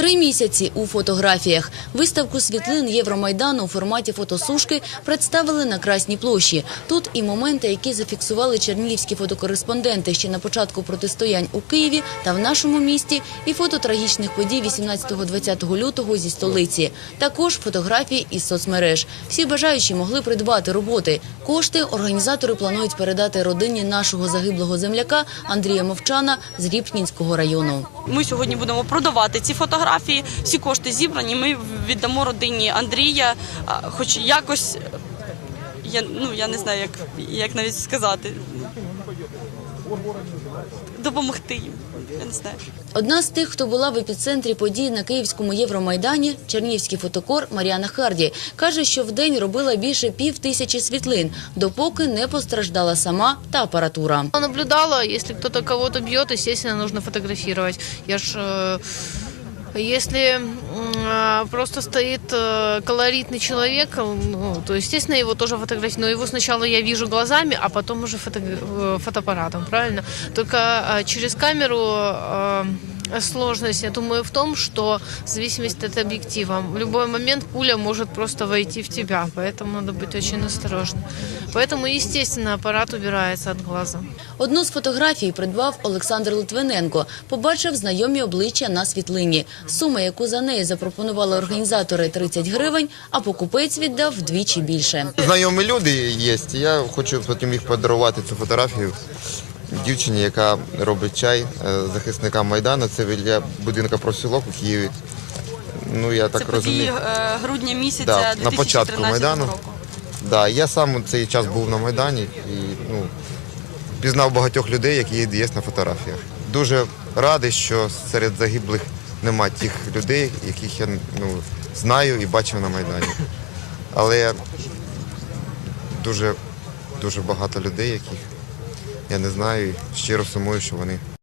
Три місяці у фотографіях. Виставку світлин Євромайдану у форматі фотосушки представили на Красній площі. Тут і моменти, які зафіксували чернігівські фотокореспонденти ще на початку протистоянь у Києві та в нашому місті, і фото трагічних подій 18-20 лютого зі столиці. Також фотографії із соцмереж. Всі бажаючі могли придбати роботи. Кошти організатори планують передати родині нашого загиблого земляка Андрія Мовчана з Ріпнінського району. Ми сьогодні будемо продавати ці фотографії. Всі кошти зібрані. Ми віддамо родині Андрія, хоч якось. Я ну я не знаю, як, як навіть сказати. Допомогти їм. Я не знаю. Одна з тих, хто була в епіцентрі подій на Київському Євромайдані, чернігівський фотокор Мар'яна Харді, каже, що в день робила більше пів тисячі світлин, допоки не постраждала сама та апаратура. Наблюдала, если кто-то кого-то бьет, естественно, нужно фотографировать. Я ж, э, если м, а, просто стоит э, колоритный человек, ну, то, естественно, его тоже фотографировать. Но его сначала я вижу глазами, а потом уже фото, э, фотоаппаратом, правильно? Только а, через камеру а, сложность, я думаю, в том, что в зависимости от объектива, в любой момент пуля может просто войти в тебя, поэтому надо быть очень осторожным. Поэтому, естественно, аппарат убирается от глаза. Одну з фотографій придбав Олександр Литвиненко. Побачив знайомі обличчя на світлині. Сума, яку за неї запропонували організатори, 30 гривень, а покупець віддав вдвічі більше. Знайомі люди є. Я хочу потім їх подарувати цю фотографію дівчині, яка робить чай е, захисникам Майдану. Це біля будинку профспілок у Києві. Ну, я так Це розумію. події е, грудня місяця Да, на 2013 початку Майдану. року. Да, я сам цей час був на Майдані і ну, пізнав багатьох людей, які є на фотографіях. Дуже радий, що серед загиблих нема тих людей, яких я ну, знаю і бачив на Майдані. Але дуже, дуже багато людей, яких я не знаю, щиро сумую, що вони